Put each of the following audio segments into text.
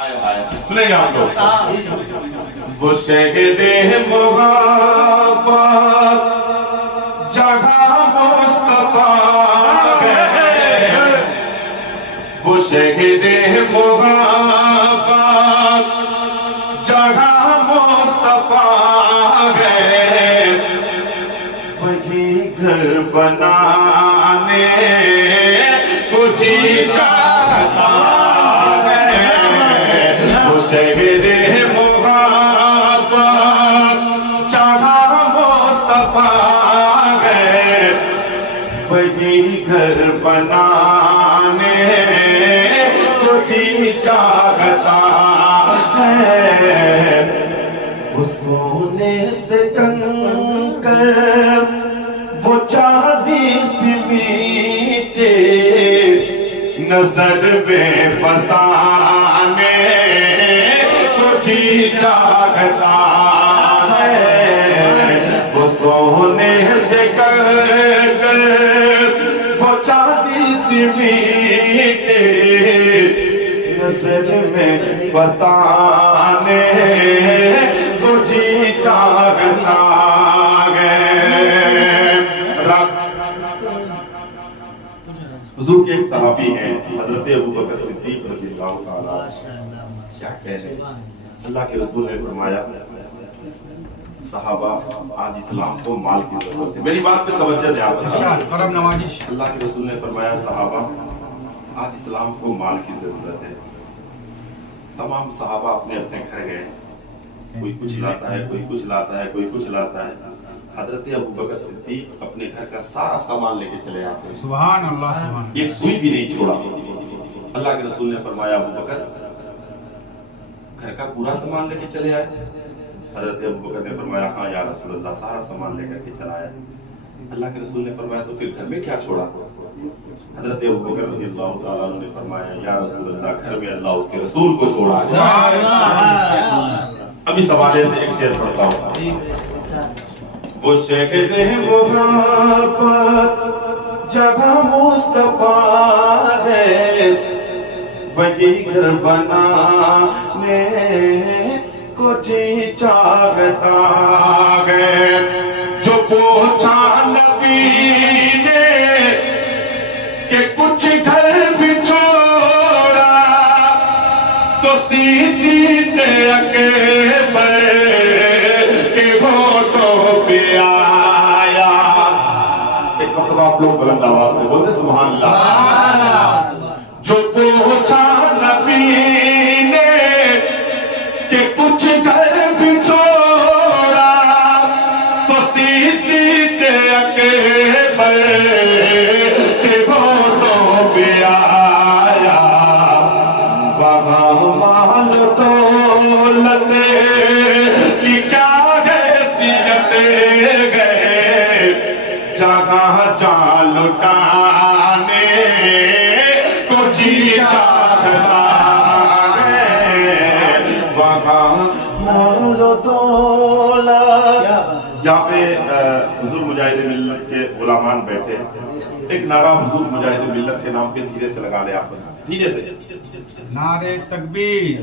سنیں گے آپ لوگ وہ شہر محبت جگہ مصطفیٰ ہے وہ شہر محبت جگہ مصطفیٰ ہے وہی گھر بنانے کو جی چاہتا شہر محبت جہاں مصطفیٰ ہے وہی گھر بنانے کو جی چاہتا ہے وہ سونے سے کنکر وہ چاندی سے میٹھے نظر میں بسانے جی چاہتا ہے وہ سونے سے کر وہ چاندی سے میٹھے نظر میں بسانے کو جی چاہتا ہے حضور کے ایک صحابی ہیں حضرت ابوبکر صدیق رضی اللہ تعالیٰ کیا کہہ رہے ہیں اللہ کے رسول نے فرمایا صحابہ آج اسلام کو مال کی ضرورت ہے میری بات پہ توجہ دیں آپ اللہ کے رسول نے فرمایا صحابہ آج اسلام کو مال کی ضرورت ہے تمام صحابہ اپنے اپنے گھر گئے کوئی کچھ لاتا ہے کوئی کچھ لاتا ہے کوئی کچھ لاتا ہے حضرت ابوبکر صدیق اپنے گھر کا سارا سامان لے کے چلے آتے ہیں سبحان اللہ ایک سوئی بھی نہیں چھوڑا اللہ کے رسول نے فرمایا ابوبکر گھر کا پورا سامان لے کے چلے آئے حضرت ابوبکر نے فرمایا ہاں یا رسول اللہ سارا سامان لے کر کے چلا آیا اللہ کے رسول نے فرمایا تو پھر گھر میں کیا چھوڑا حضرت ابوبکر رضی اللہ تعالیٰ عنہ نے فرمایا یا رسول اللہ گھر میں اللہ اس کے رسول کو چھوڑا اب اس حوالے سے ایک شعر پڑھتا ہوں وہ شہر محبت جگہ مصطفیٰ ہے وہی گھر بنانے کو جی چاہتا ہے جو پوچھا نبی نے کہ کچھ گھر بھی چھوڑا تو سیدھی نے اکبر کے ہوٹوں پہ آیا ایک وقت آپ لوگ بلند آواز سے بولتے سبحان اللہ جو پوچھا نبی نے کہ کچھ گھر بھی چھوڑا تو سیدھی نے اکبر کے ہوٹوں پہ آیا وہاں مال دولت کی کیا حیثیت گئے جہاں جان لٹانے کو جی چاہتا ہے وہاں مال و دولت یہاں پہ حضور مجاہد ملت کے غلامان بیٹھے ایک نعرہ حضور مجاہد ملت کے نام پہ دھیرے سے لگا لے آپ دھیرے سے نعرے تکبیر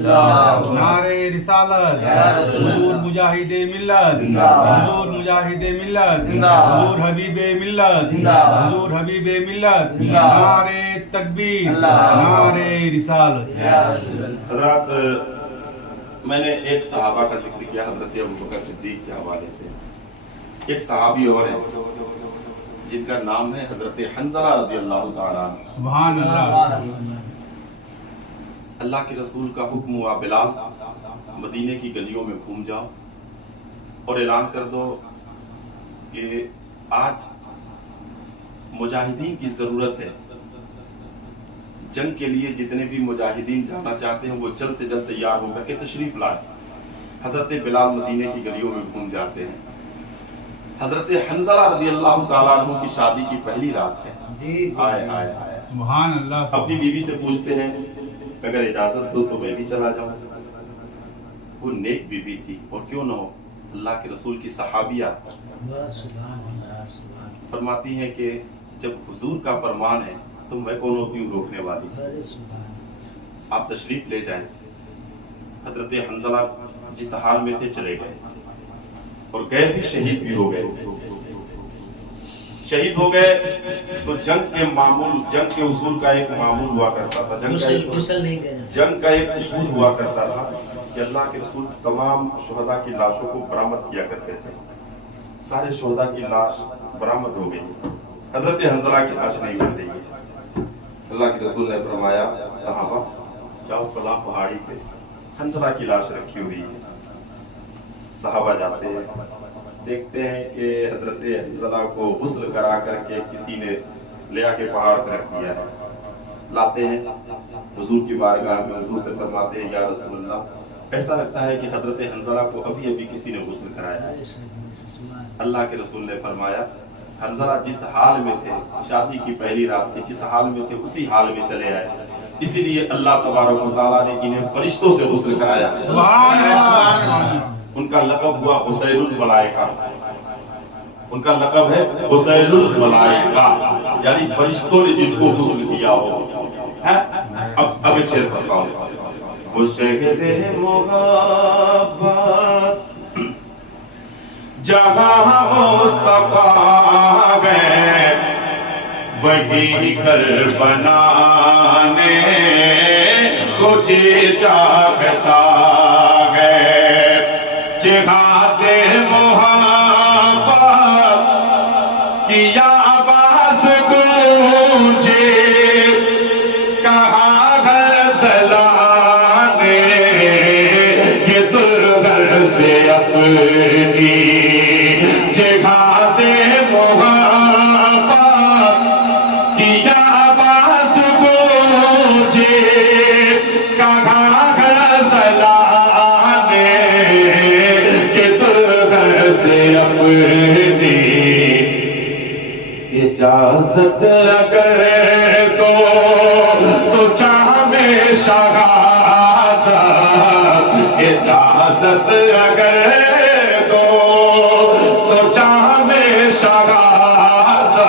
نعرے رسالت حضور مجاہد ملت حضور مجاہد ملت حضور حبیب ملت حضور حبیب ملت نعرے تکبیر نعرے رسالت حضرات میں نے ایک صحابہ کا ذکر کیا حضرت ابوبکر صدیق کے حوالے سے ایک صحابی اور ہے جن کا نام ہے حضرت حنظلہ رضی اللہ تعالیٰ سبحان اللہ اللہ کے رسول کا حکم ہوا بلال مدینے کی گلیوں میں گھوم جاؤ اور اعلان کر دو کہ آج مجاہدین کی ضرورت ہے جنگ کے لیے جتنے بھی مجاہدین جانا چاہتے ہیں وہ جلد سے جلد تیار ہو کر کے تشریف لائے حضرت بلال مدینے کی گلیوں میں گھوم جاتے ہیں حضرت حنظلہ رضی اللہ تعالیٰ عنہ کی شادی کی پہلی رات ہے آئے آئے آئے سبحان اللہ اپنی بیوی سے پوچھتے ہیں اگر اجازت دو تو میں بھی چلا جاؤں وہ نیک بیوی تھی اور کیوں نہ ہو اللہ کے رسول کی صحابیہ فرماتی ہیں کہ جب حضور کا فرمان ہے تو میں کون ہوتی ہوں روکنے والی. آپ تشریف لے جائیں. حضرت حنظلہ جس حال میں تھے چلے گئے اور گئے بھی شہید بھی ہو گئے. شہید ہو گئے تو جنگ کے اصول کا ایک معمول ہوا کرتا تھا. جنگ کا ایک اصول ہوا کرتا تھا کہ اللہ کے رسول تمام شہداء کی لاشوں کو برآمد کیا کرتے تھے. سارے شہداء کی لاش برآمد ہو گئی, حضرت حنظلہ کی لاش نہیں مل رہی. اللہ کے رسول نے فرمایا صحابہ جاؤ فلاں پہاڑی پہ حنظلہ کی لاش رکھی ہوئی ہے. صحابہ جاتے ہیں, دیکھتے ہیں کہ حضرت حنظلہ کو غسل کرا کر کے کسی نے لے آ کے پہاڑ پر رکھ دیا ہے. لاتے ہیں حضور کی بارگاہ میں, حضور سے فرماتے ہیں یا رسول اللہ ایسا لگتا ہے کہ حضرت حنظلہ کو ابھی کسی نے غسل کرایا ہے. اللہ کے رسول نے فرمایا حنظلہ جس حال میں تھے, شادی کی پہلی رات تھی, جس حال میں تھے اسی حال میں چلے آئے, اسی لیے اللہ تبارک و تعالیٰ نے انہیں فرشتوں سے غسل کرایا. سبحان اللہ. ان کا لقب ہوا حسین الملائکہ. ان کا لقب ہے حسین الملائکہ, یعنی فرشتوں نے جن کو غسل کیا ہو. اب ایک شعر پڑھتا ہوں. وہ شہر محبت جہاں مصطفیٰ گئے وہی گھر بنانے کو جی جاگتا ہے. جہاد محبت کی آواز گونجے کہاں گھر سلانے یہ دلگر سے اپنی. جہاد محبت کی آواز گونجے کہاں گھر سلانے اپنی. اجازت اگر تو چاہ میں شہادت, اجازت اگر تو چاہ میں شہادت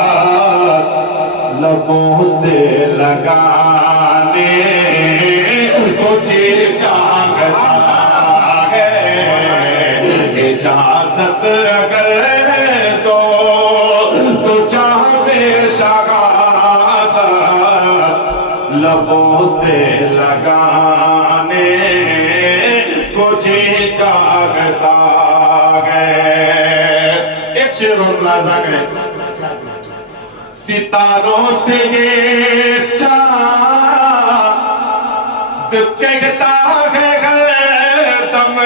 لبوں سے لگانے کو جی جاگتا ہے. اجازت اگر تو چاہ میں شہادت لبوں سے لگانے کو جی جاگتا ہے. ایک شعر اور ملاحظہ کریں. ستاروں سے یہ چاند کہتا ہے غیرتم,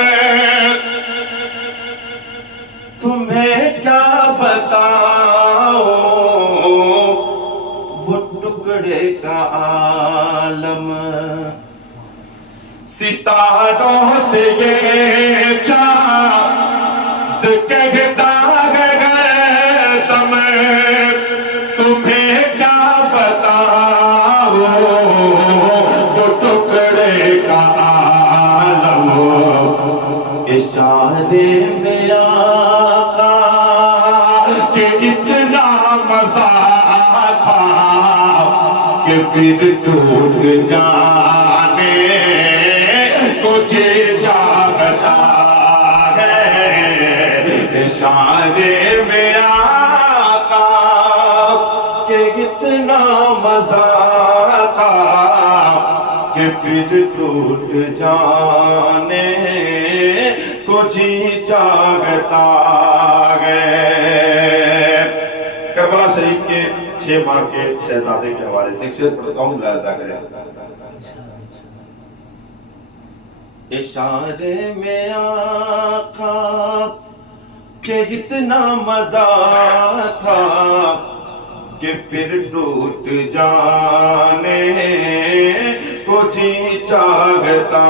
تمہیں کیا بتاؤں وہ ٹکڑے کا عالم. ستاروں سے یہ چاند کہتا ہے غیرتم, تمہیں کیا بتاؤں وہ ٹکڑے کا عالم. اشارے میں آقا کہ اتنا مزہ تھا کہ پھر ٹوٹ جانے کو جی جاگتا ہے. اشارے میں آقا کہ اتنا مزہ تھا کہ پھر ٹوٹ جانے کو جی جاگتا ہے. کربلا شریف کے 6 ماہ کے شہزادے کے حوالے سے ایک شعر پڑھتا ہوں, ملاحظہ کریں. اشارے میں آقا کہ اتنا مزہ تھا کہ پھر ٹوٹ جانے کو جی چاہتا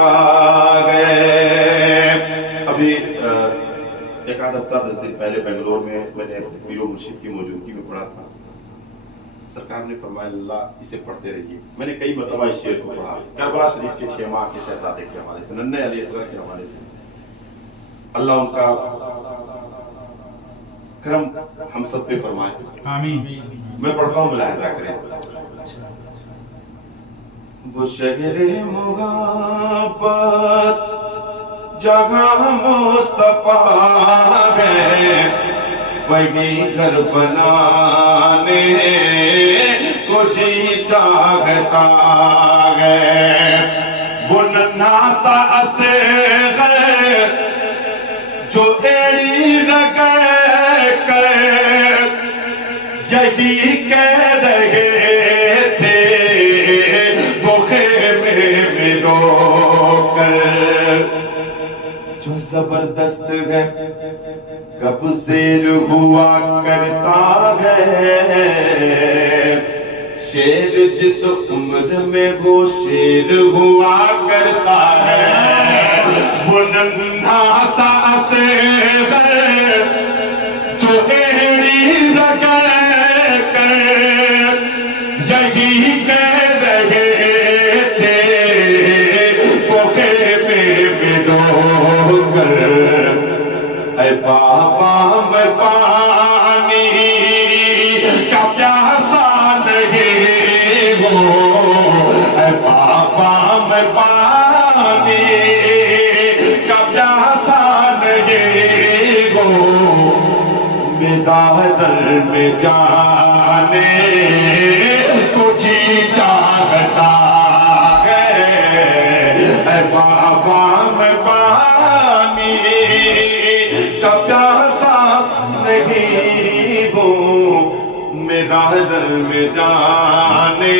ہے. ابھی ایک آدھ ہفتہ 10 دن پہلے بنگلور میں نے پیر و مرشد کی موجودگی میں پڑھا تھا. سرکار نے فرمایا اللہ اسے پڑھتے رہیے. میں نے کئی مرتبہ اس شعر کو پڑھا کربلا شریف کے 6 ماہ کے شہزادے کے حوالے سے, ننھے علیہ السلام کے حوالے سے. اللہ ان کا کرم ہم سب پہ فرمائے. آمین. میں پڑھتا ہوں, ملاحظہ کریں. وہ شہر محبت جہاں مصطفیٰ ہے وہی گھر بنانے کو جی چاہتا ہے وہ ننھا سا اصغر جو ایڑی لگے کر یہی کہہ رہے تھے وہ خیمے میں رو کر جو زبردست ہے کب زیر ہوا کرتا ہے شیر جس عمر میں وہ شیر ہوا کرتا ہے وہ ننھا سا اصغر جو ایڑی رگڑ کر یہی کہہ رہے تھے وہ خیمے میں رو کر اے بابا میں پانی کا پیاسا نہیں ہوں اے بابا میں پانی کا پیاسا نہیں ہوں میرا دل میں جانے کو جی چاہتا ہے اے بابا میں پانی کا پیاسا نہیں ہوں میرا دل میں جانے